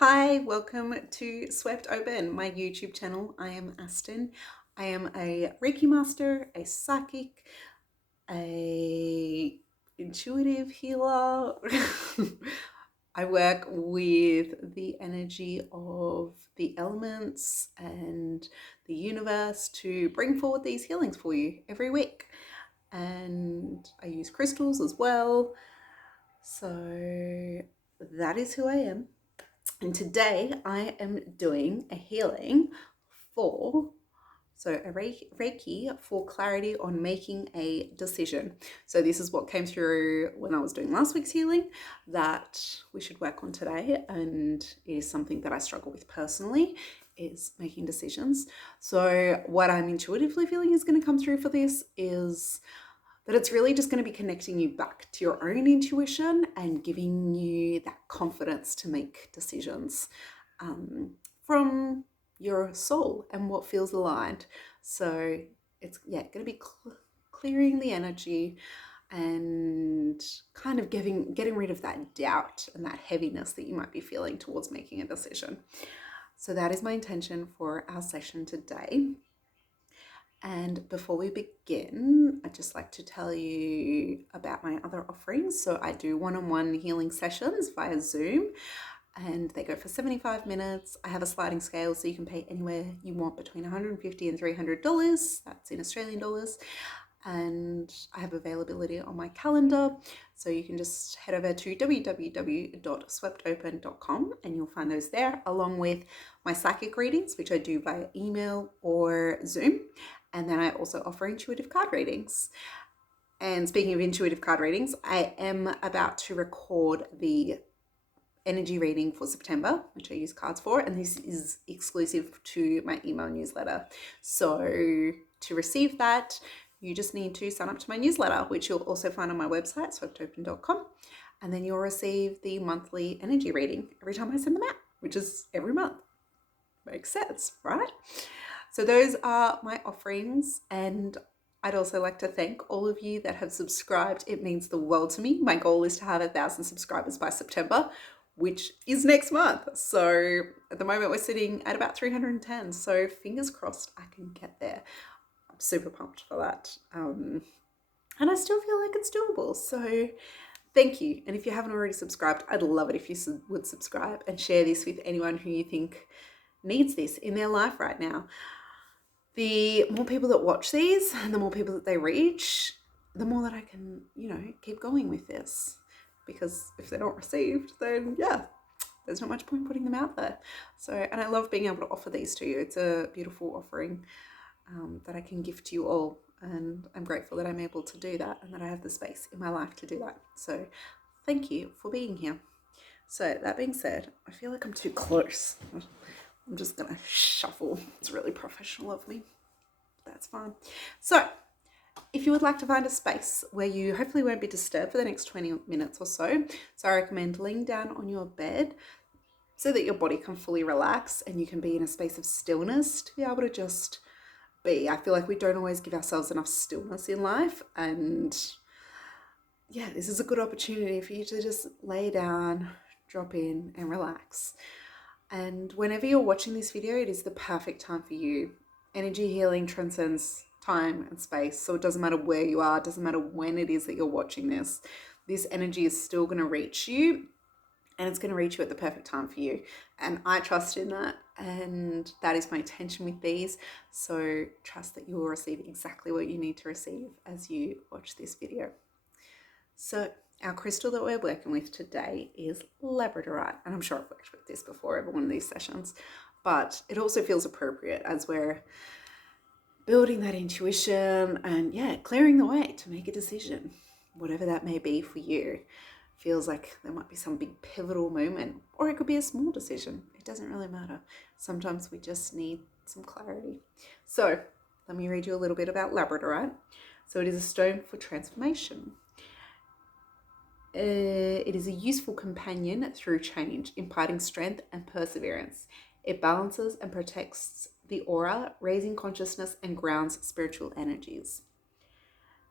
Hi, welcome to Swept Open, my YouTube channel. I am Aston. I am a Reiki master, a psychic, a intuitive healer. I work with the energy of the elements and the universe to bring forward these healings for you every week. And I use crystals as well. So that is who I am. And today I am doing a healing for, a Reiki for clarity on making a decision. So this is what came through when I was doing last week's healing that we should work on today, and is something that I struggle with personally, is making decisions. So what I'm intuitively feeling is going to come through for this is that it's really just going to be connecting you back to your own intuition and giving you that confidence to make decisions from your soul and what feels aligned. So it's going to be clearing the energy and kind of getting rid of that doubt and that heaviness that you might be feeling towards making a decision. So that is my intention for our session today. And before we begin, I'd just like to tell you about my other offerings. So I do one-on-one healing sessions via Zoom, and they go for 75 minutes. I have a sliding scale, so you can pay anywhere you want between $150 and $300. That's in Australian dollars. And I have availability on my calendar, so you can just head over to www.sweptopen.com and you'll find those there, along with my psychic readings, which I do via email or Zoom. And then I also offer intuitive card readings. And speaking of intuitive card readings, I am about to record the energy reading for September, which I use cards for, and this is exclusive to my email newsletter. So to receive that, you just need to sign up to my newsletter, which you'll also find on my website, sweptopen.com, and then you'll receive the monthly energy reading every time I send them out, which is every month. Makes sense, right? So those are my offerings, and I'd also like to thank all of you that have subscribed. It means the world to me. My goal is to have 1,000 subscribers by September, which is next month. So at the moment we're sitting at about 310. So fingers crossed I can get there. I'm super pumped for that. And I still feel like it's doable. So thank you. And if you haven't already subscribed, I'd love it if you would subscribe and share this with anyone who you think needs this in their life right now. The more people that watch these and the more people that they reach, the more that I can, keep going with this. Because if they're not received, then there's not much point putting them out there. So, and I love being able to offer these to you. It's a beautiful offering that I can gift to you all. And I'm grateful that I'm able to do that and that I have the space in my life to do that. So thank you for being here. So that being said, I feel like I'm too close. I'm just gonna shuffle. It's really professional of me. That's fine. So if you would like to find a space where you hopefully won't be disturbed for the next 20 minutes or so, I recommend laying down on your bed so that your body can fully relax and you can be in a space of stillness to be able to just be. I feel like we don't always give ourselves enough stillness in life, and this is a good opportunity for you to just lay down, drop in and relax. And whenever you're watching this video, it is the perfect time for you. Energy healing transcends time and space. So it doesn't matter where you are, it doesn't matter when it is that you're watching this. This energy is still going to reach you, and it's going to reach you at the perfect time for you. And I trust in that. And that is my intention with these. So trust that you will receive exactly what you need to receive as you watch this video. So our crystal that we're working with today is Labradorite, and I'm sure I've worked with this before over one of these sessions, but it also feels appropriate as we're building that intuition and clearing the way to make a decision, whatever that may be for you. Feels like there might be some big pivotal moment, or it could be a small decision. It doesn't really matter. Sometimes we just need some clarity. So let me read you a little bit about Labradorite. So it is a stone for transformation. It is a useful companion through change, imparting strength and perseverance. It balances and protects the aura, raising consciousness and grounds spiritual energies.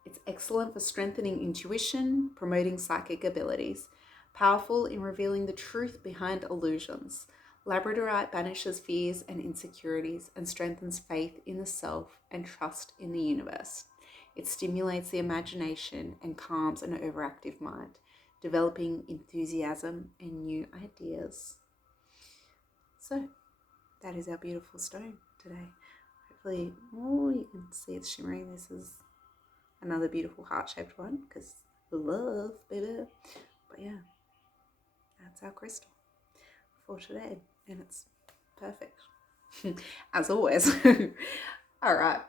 It's excellent for strengthening intuition, promoting psychic abilities, powerful in revealing the truth behind illusions. Labradorite banishes fears and insecurities and strengthens faith in the self and trust in the universe. It stimulates the imagination and calms an overactive mind, developing enthusiasm and new ideas. So, that is our beautiful stone today. Hopefully, you can see it's shimmering. This is another beautiful heart-shaped one because love, baby. But yeah, that's our crystal for today, and it's perfect as always. All right,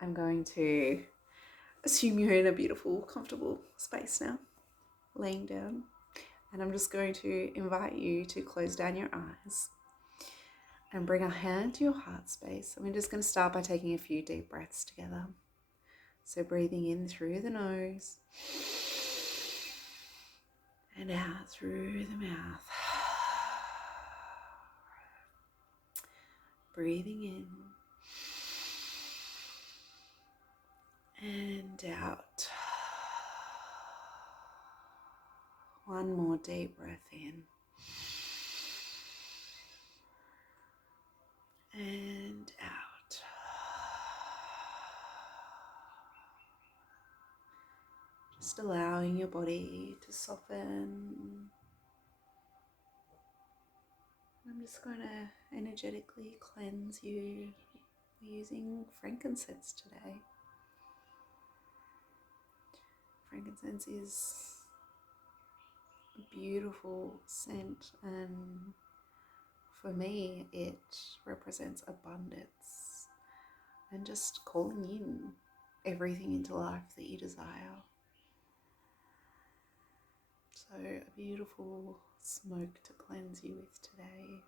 I'm going to assume you're in a beautiful, comfortable space now, laying down, and I'm just going to invite you to close down your eyes and bring a hand to your heart space. And we're just going to start by taking a few deep breaths together. So breathing in through the nose and out through the mouth. Breathing in and out. One more deep breath in and out. Just allowing your body to soften. I'm just going to energetically cleanse you. We're using frankincense today. Frankincense is a beautiful scent, and for me it represents abundance and just calling in everything into life that you desire. So a beautiful smoke to cleanse you with today.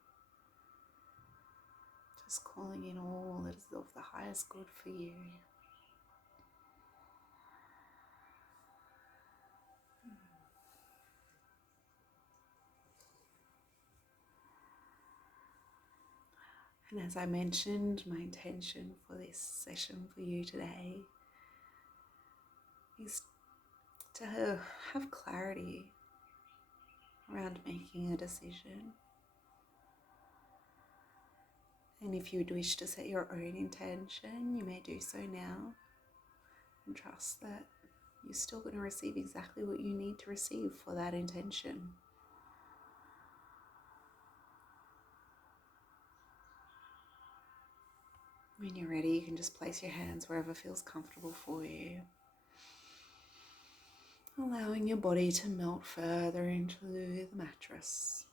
Just calling in all that is of the highest good for you. And as I mentioned, my intention for this session for you today is to have clarity around making a decision. And if you would wish to set your own intention, you may do so now, and trust that you're still going to receive exactly what you need to receive for that intention. When you're ready, you can just place your hands wherever feels comfortable for you, allowing your body to melt further into the mattress.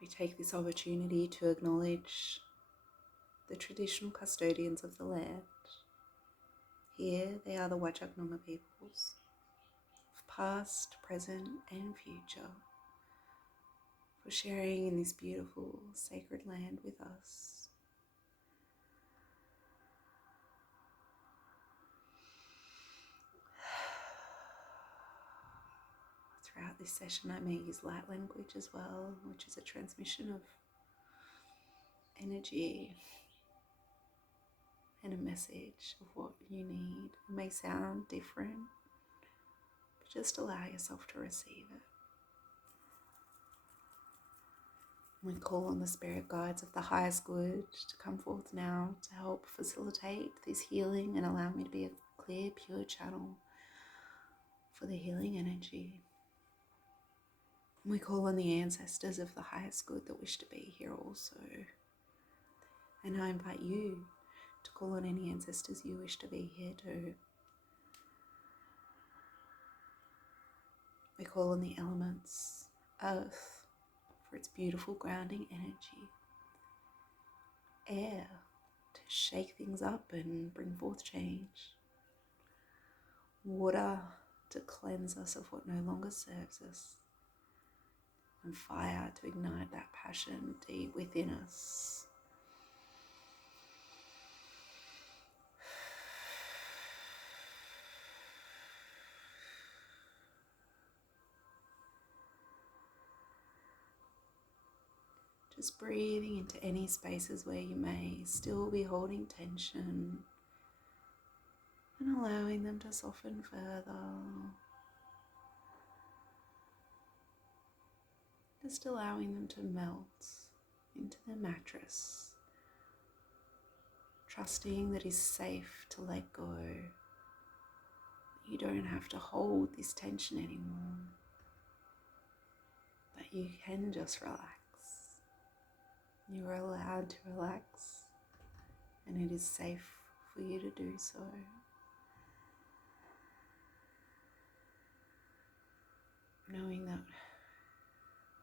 We take this opportunity to acknowledge the traditional custodians of the land. Here they are, the Whadjuk peoples, of past, present and future, for sharing in this beautiful sacred land with us. Throughout this session I may use light language as well, which is a transmission of energy and a message of what you need. It may sound different, but just allow yourself to receive it. We call on the spirit guides of the highest good to come forth now to help facilitate this healing and allow me to be a clear, pure channel for the healing energy. We call on the ancestors of the highest good that wish to be here also. And I invite you to call on any ancestors you wish to be here too. We call on the elements, earth, for its beautiful grounding energy, air, to shake things up and bring forth change, water, to cleanse us of what no longer serves us, and fire, to ignite that passion deep within us. Just breathing into any spaces where you may still be holding tension and allowing them to soften further. just allowing them to melt into the mattress, trusting that it's safe to let go. You don't have to hold this tension anymore, that you can just relax. You are allowed to relax, and it is safe for you to do so. Knowing that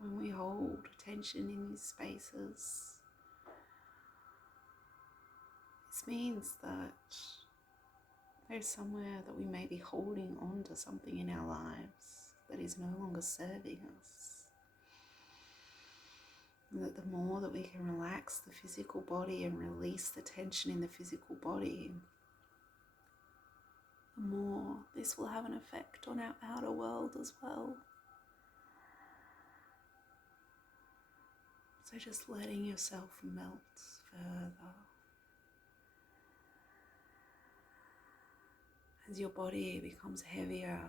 when we hold tension in these spaces, this means that there's somewhere that we may be holding on to something in our lives that is no longer serving us. And that the more that we can relax the physical body and release the tension in the physical body, the more this will have an effect on our outer world as well. So just letting yourself melt further. As your body becomes heavier,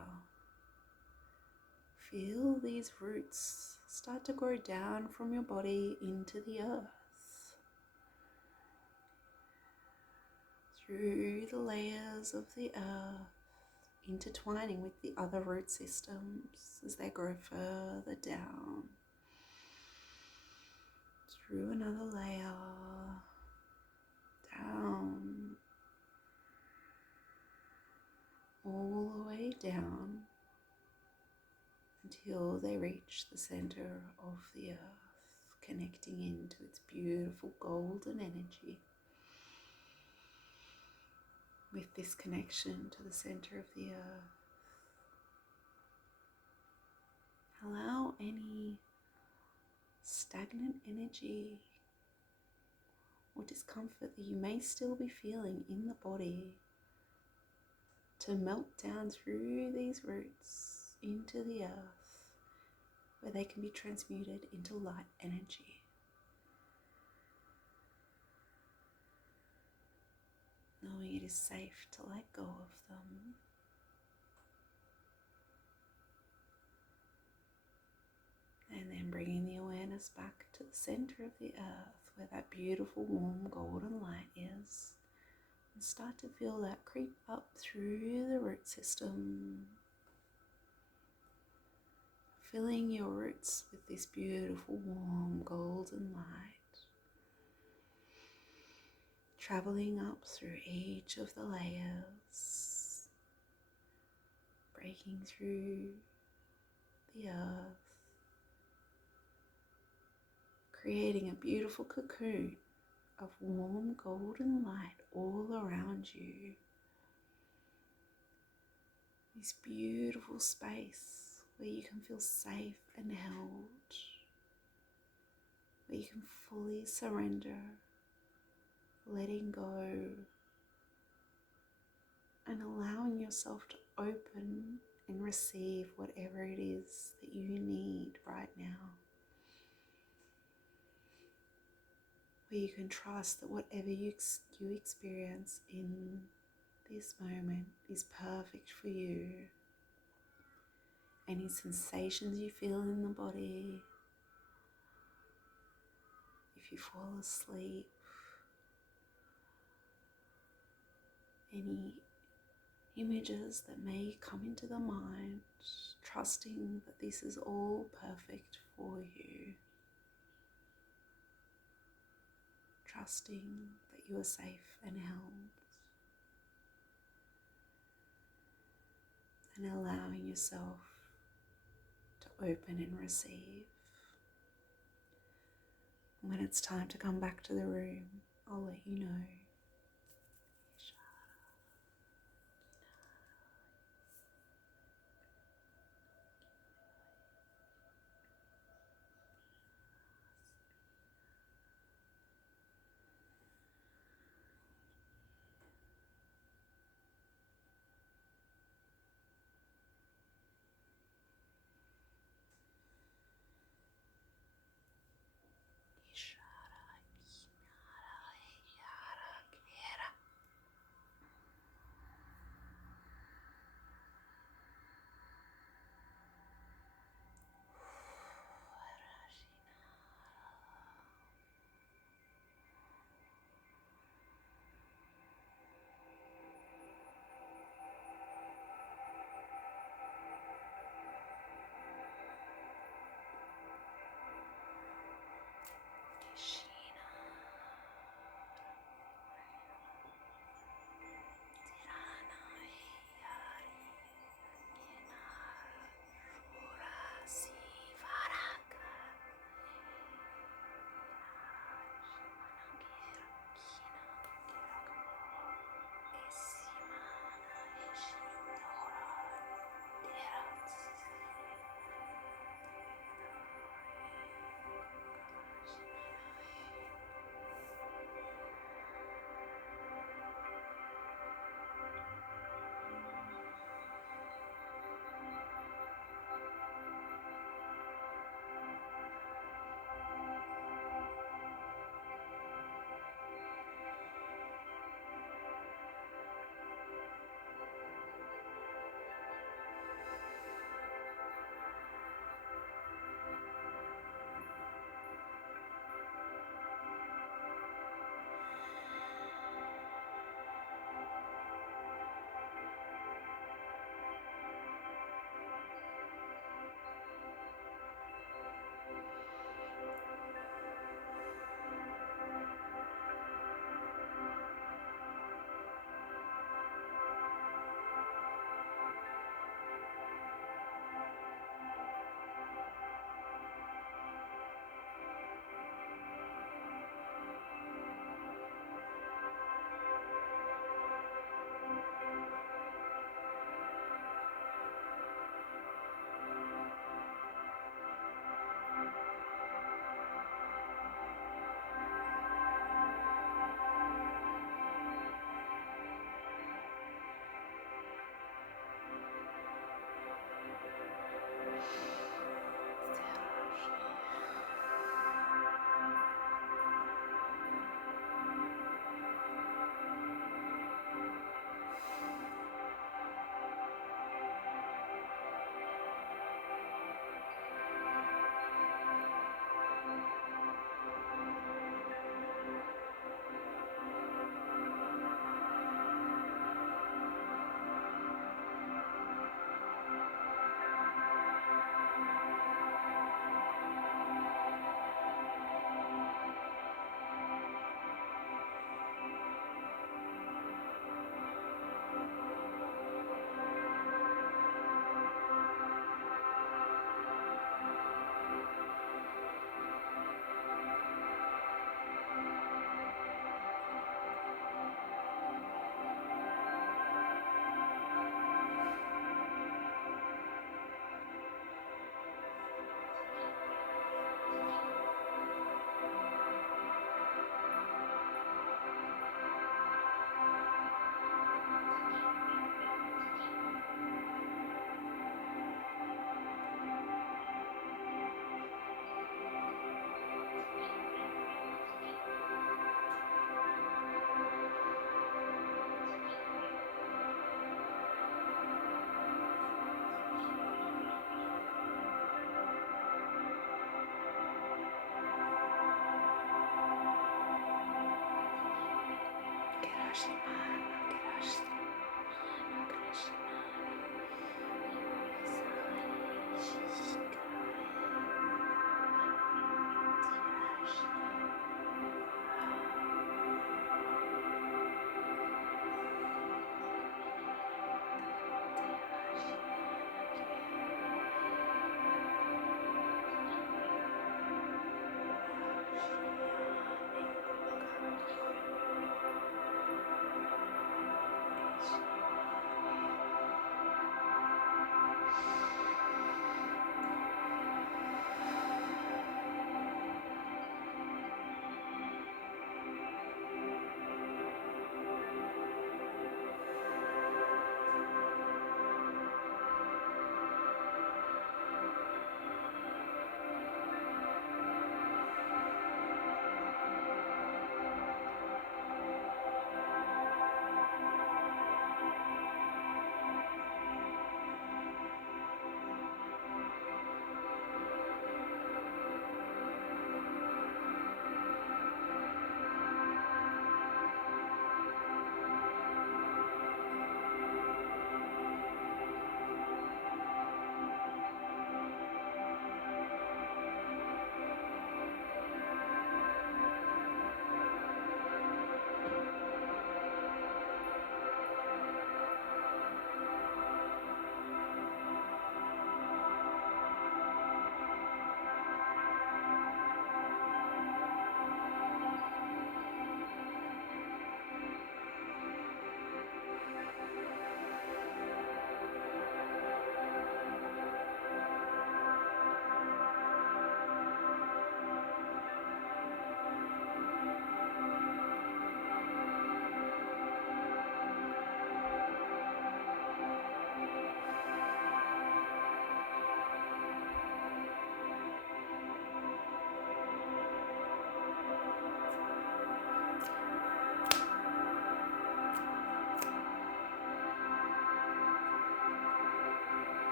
feel these roots start to grow down from your body into the earth, through the layers of the earth, intertwining with the other root systems as they grow further down, through another layer, down, all the way down, until they reach the center of the earth, connecting into its beautiful golden energy. With this connection to the center of the earth, allow any stagnant energy or discomfort that you may still be feeling in the body to melt down through these roots into the earth, where they can be transmuted into light energy. Knowing it is safe to let go of them. And then bringing the awareness back to the center of the earth, where that beautiful warm golden light is. And start to feel that creep up through the root system, filling your roots with this beautiful warm golden light, traveling up through each of the layers, breaking through the earth, creating a beautiful cocoon of warm golden light all around you. This beautiful space where you can feel safe and held, where you can fully surrender, letting go, and allowing yourself to open and receive whatever it is that you need right now. Where you can trust that whatever you experience in this moment is perfect for you. Any sensations you feel in the body, if you fall asleep, any images that may come into the mind, trusting that this is all perfect for you. Trusting that you are safe and held, and allowing yourself to open and receive. When it's time to come back to the room, I'll let you know.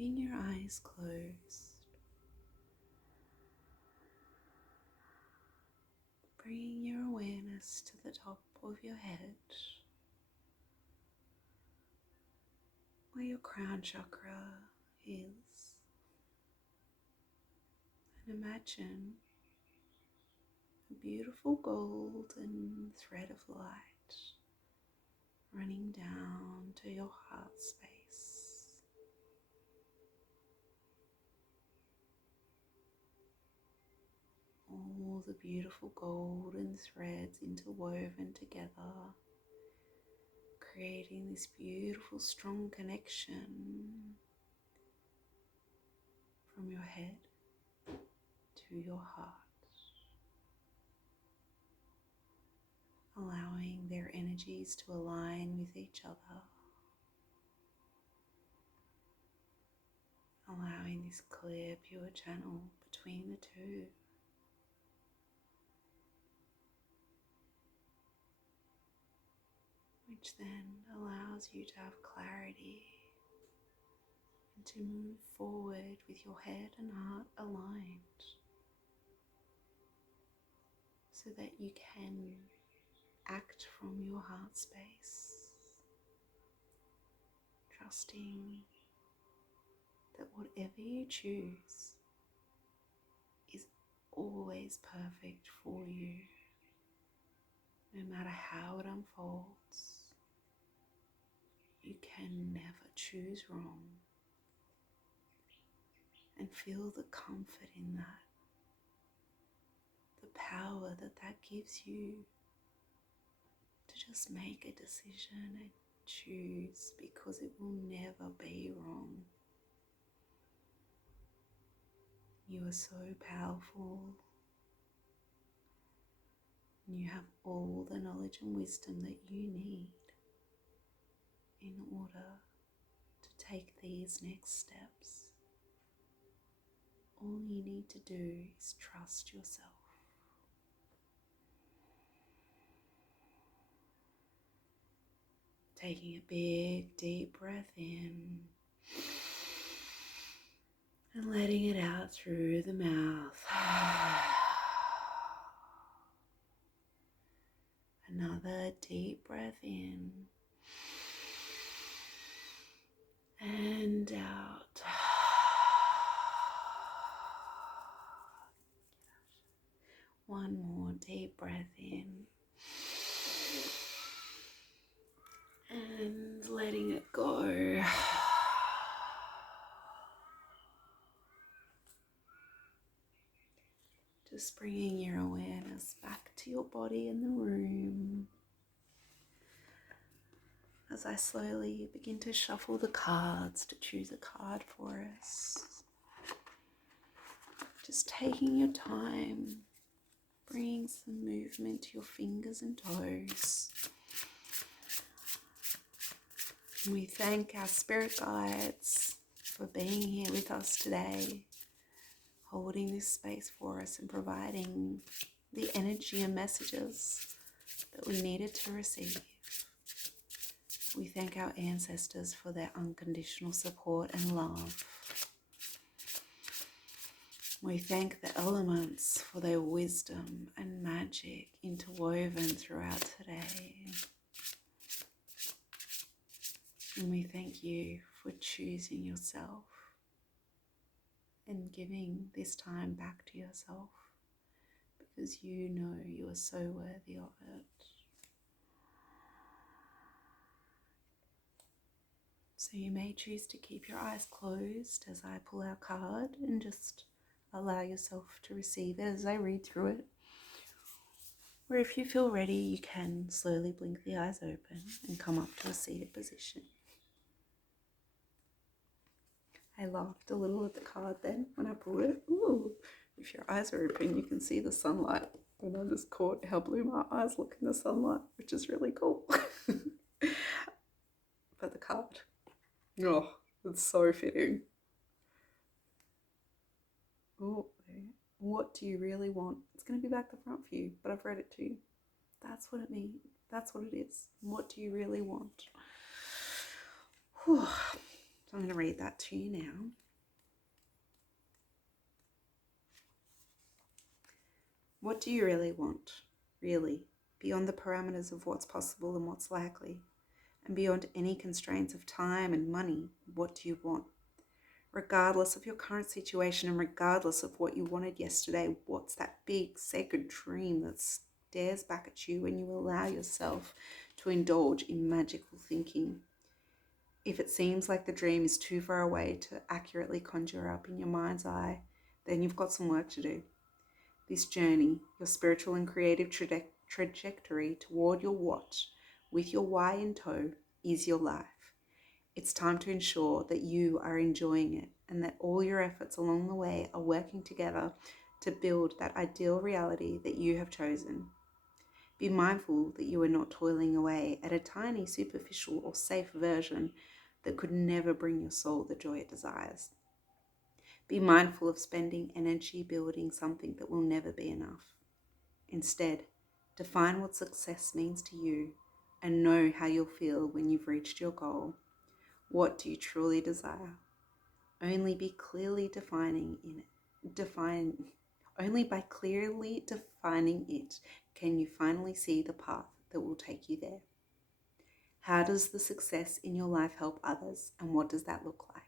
keeping your eyes closed, bringing your awareness to the top of your head, where your crown chakra is, and imagine a beautiful golden thread of light running down to your heart space. All the beautiful golden threads interwoven together, creating this beautiful strong connection from your head to your heart, allowing their energies to align with each other, allowing this clear, pure channel between the two. Which then allows you to have clarity and to move forward with your head and heart aligned, so that you can act from your heart space, trusting that whatever you choose is always perfect for you, no matter how it unfolds. You can never choose wrong, and feel the comfort in that, the power that that gives you to just make a decision and choose, because it will never be wrong. You are so powerful, and you have all the knowledge and wisdom that you need in order to take these next steps. All you need to do is trust yourself. Taking a big, deep breath in and letting it out through the mouth. Another deep breath in and out. One more deep breath in and letting it go. Just bringing your awareness back to your body in the room as I slowly begin to shuffle the cards to choose a card for us. Just taking your time, bringing some movement to your fingers and toes. And we thank our spirit guides for being here with us today, holding this space for us and providing the energy and messages that we needed to receive. We thank our ancestors for their unconditional support and love. We thank the elements for their wisdom and magic interwoven throughout today. And we thank you for choosing yourself and giving this time back to yourself, because you know you are so worthy of it. So you may choose to keep your eyes closed as I pull our card and just allow yourself to receive it as I read through it. Or if you feel ready, you can slowly blink the eyes open and come up to a seated position. I laughed a little at the card then when I pulled it. Ooh, if your eyes are open, you can see the sunlight. And I just caught how blue my eyes look in the sunlight, which is really cool. But the card, oh, it's so fitting. Oh, what do you really want? It's going to be back the front for you, but I've read it to you. That's what it means. That's what it is. What do you really want? Whew. So I'm going to read that to you now. What do you really want? Really, beyond the parameters of what's possible and what's likely, and beyond any constraints of time and money, what do you want? Regardless of your current situation and regardless of what you wanted yesterday, what's that big sacred dream that stares back at you when you allow yourself to indulge in magical thinking? If it seems like the dream is too far away to accurately conjure up in your mind's eye, then you've got some work to do. This journey, your spiritual and creative trajectory toward your what, with your why in tow, is your life. It's time to ensure that you are enjoying it and that all your efforts along the way are working together to build that ideal reality that you have chosen. Be mindful that you are not toiling away at a tiny, superficial, or safe version that could never bring your soul the joy it desires. Be mindful of spending energy building something that will never be enough. Instead, define what success means to you and know how you'll feel when you've reached your goal. What do you truly desire? Only by clearly defining it can you finally see the path that will take you there. How does the success in your life help others, and what does that look like?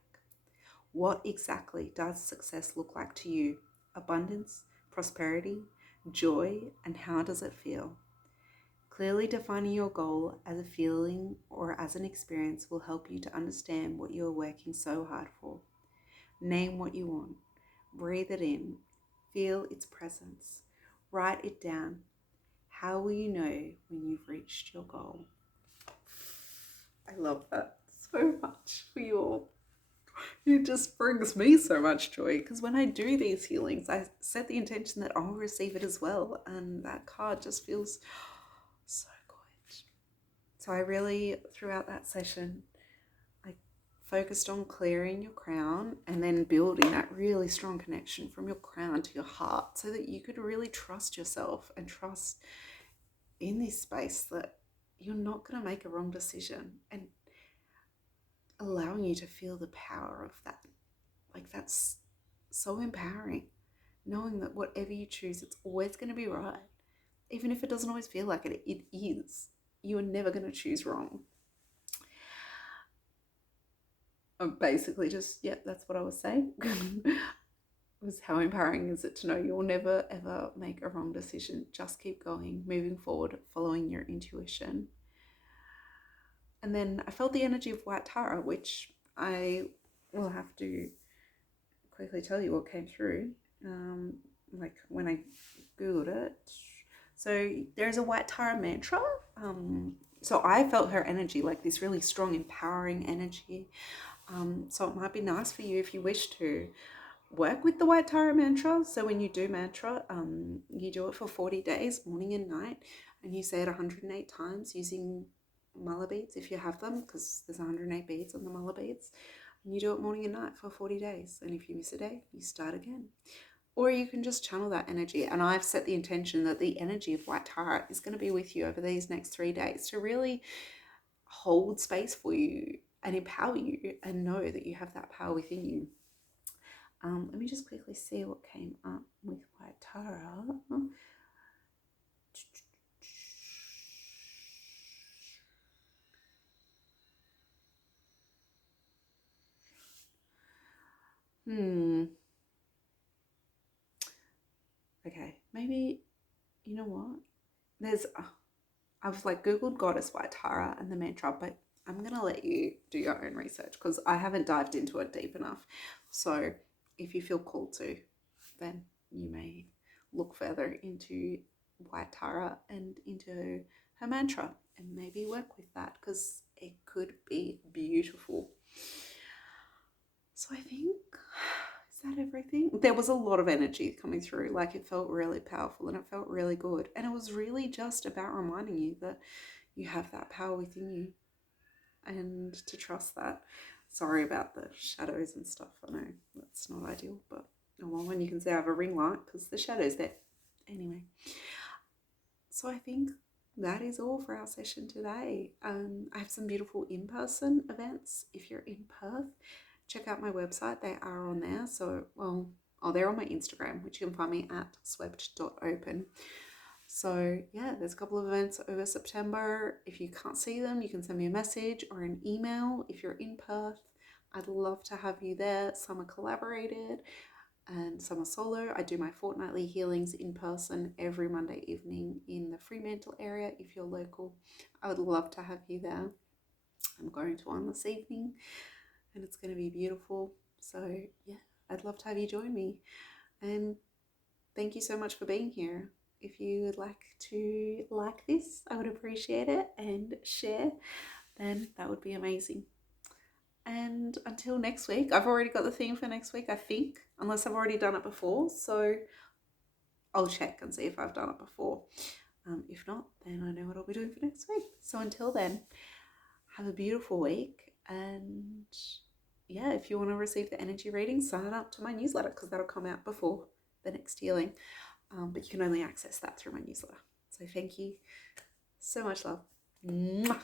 What exactly does success look like to you? Abundance, prosperity, joy, and how does it feel? Clearly defining your goal as a feeling or as an experience will help you to understand what you are working so hard for. Name what you want. Breathe it in. Feel its presence. Write it down. How will you know when you've reached your goal? I love that so much for you all. It just brings me so much joy because when I do these healings, I set the intention that I'll receive it as well. And that card just feels so good. So I really, throughout that session, I focused on clearing your crown and then building that really strong connection from your crown to your heart so that you could really trust yourself and trust in this space that you're not going to make a wrong decision, and allowing you to feel the power of that. Like, that's so empowering, knowing that whatever you choose, it's always going to be right. Even if it doesn't always feel like it, it is. You are never going to choose wrong. Basically just, yeah, that's what I was saying. Was how empowering is it to know you'll never ever make a wrong decision. Just keep going, moving forward, following your intuition. And then I felt the energy of White Tara, which I will have to quickly tell you what came through. Like when I Googled it. So there's a White Tara mantra. So I felt her energy, like this really strong, empowering energy. So it might be nice for you if you wish to work with the White Tara mantra. So when you do mantra, you do it for 40 days, morning and night, and you say it 108 times using mala beads if you have them, because there's 108 beads on the mala beads. And you do it morning and night for 40 days. And if you miss a day, you start again. Or you can just channel that energy. And I've set the intention that the energy of White Tara is going to be with you over these next 3 days to really hold space for you and empower you and know that you have that power within you. Let me just quickly see what came up with White Tara. Okay, maybe, you know what? I've like Googled Goddess White Tara and the mantra, but I'm going to let you do your own research because I haven't dived into it deep enough. So if you feel called to, then you may look further into White Tara and into her mantra and maybe work with that because it could be beautiful. So I think, is that everything? There was a lot of energy coming through. Like, it felt really powerful and it felt really good. And it was really just about reminding you that you have that power within you and to trust that. Sorry about the shadows and stuff. I know that's not ideal, but well, when you can see I have a ring light because the shadow's there. Anyway, so I think that is all for our session today. I have some beautiful in-person events. If you're in Perth, check out my website. They are on there. So, they're on my Instagram, which you can find me at swept.open. So yeah, there's a couple of events over September. If you can't see them, you can send me a message or an email. If you're in Perth, I'd love to have you there. Some are collaborated and some are solo. I do my fortnightly healings in person every Monday evening in the Fremantle area. If you're local, I would love to have you there. I'm going to one this evening and it's going to be beautiful. So yeah, I'd love to have you join me. And thank you so much for being here. If you would like to like this, I would appreciate it, and share, then that would be amazing. And until next week, I've already got the theme for next week, I think, unless I've already done it before. So I'll check and see if I've done it before. If not, then I know what I'll be doing for next week. So until then, have a beautiful week. And yeah, if you want to receive the energy reading, sign up to my newsletter because that'll come out before the next healing. But you can only access that through my newsletter. So thank you so much, love. Mwah.